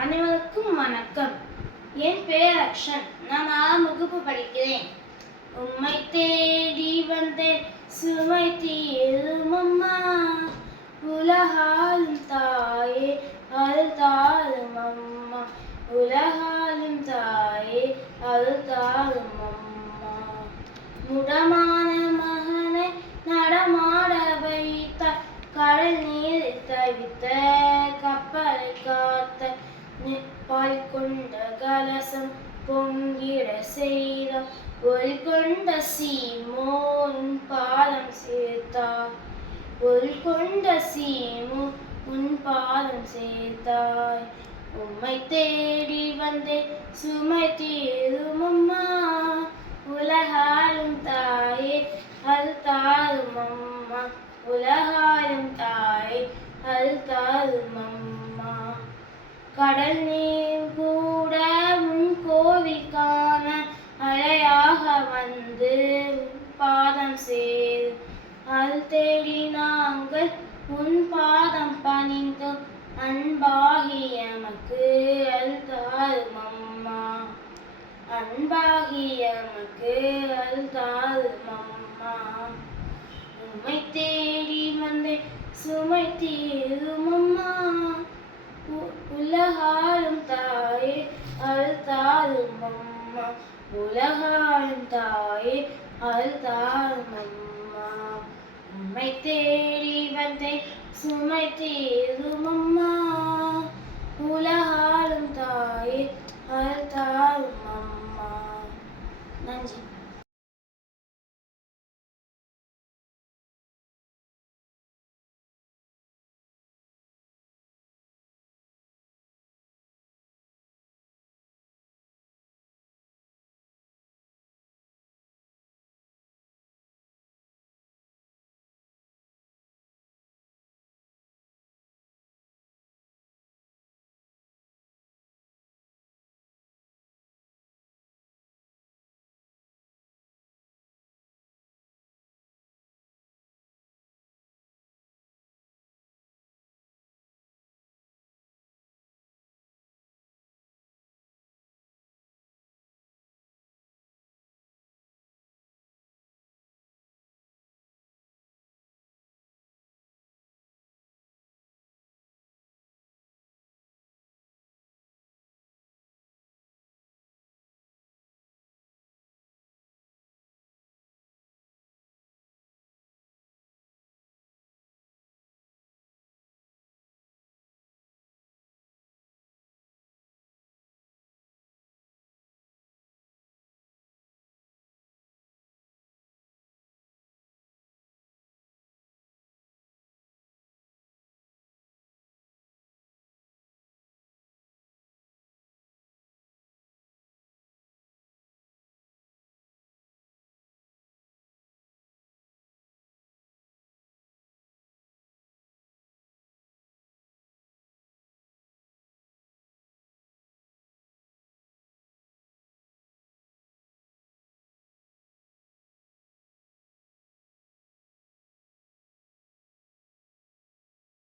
அனைவருக்கும் வணக்கம். என் பெயர் அக்ஷன். நான் ஆறாம் வகுப்பு படிக்கிறேன். உம்மை தேடி வந்தேன். சுமை தீருமம்மா உலகாலும் தாயே அருள் தாரும் அம்மா. உலகாலும் தாயே அருள் தாரும் அம்மா. முடமான மகனை நடமாட வைத்த கடல் நீரை தவித்த கப்பலை காத்த நெப்பால் கொண்ட கலசம் பொங்கிட செய்த ஒல் கொண்ட சீமோன் பாதம் சேர்த்தா. ஒல் கொண்ட சீமோ உன் பாதம் சேர்த்தாய். உம்மை தேடி வந்தே சுமை தீரும் அம்மா. உலகாலும் தாயே அது தாரும் அம்மா. உலகாலும் தாயே அது தாரும் அம்மா. கடல் நீர் கூட உன் கோவில் காண அலையாக வந்து உன் பாதம் சேர். அல் தேடி நாங்கள் உன் பாதம் பணிந்து அன்பாகி எமக்கு அல் தாரும் அம்மா அன்பாகி எமக்கு அல் தாரும் அம்மா உமை தேடி வந்தேன். சுமை தீரும் அம்மா. உலகாலும் தாயே அல் அம்மா. உலகாலும் தாயே அல் அம்மா. உம்மை தேடி வந்தேன் சுமை தீரும் அம்மா.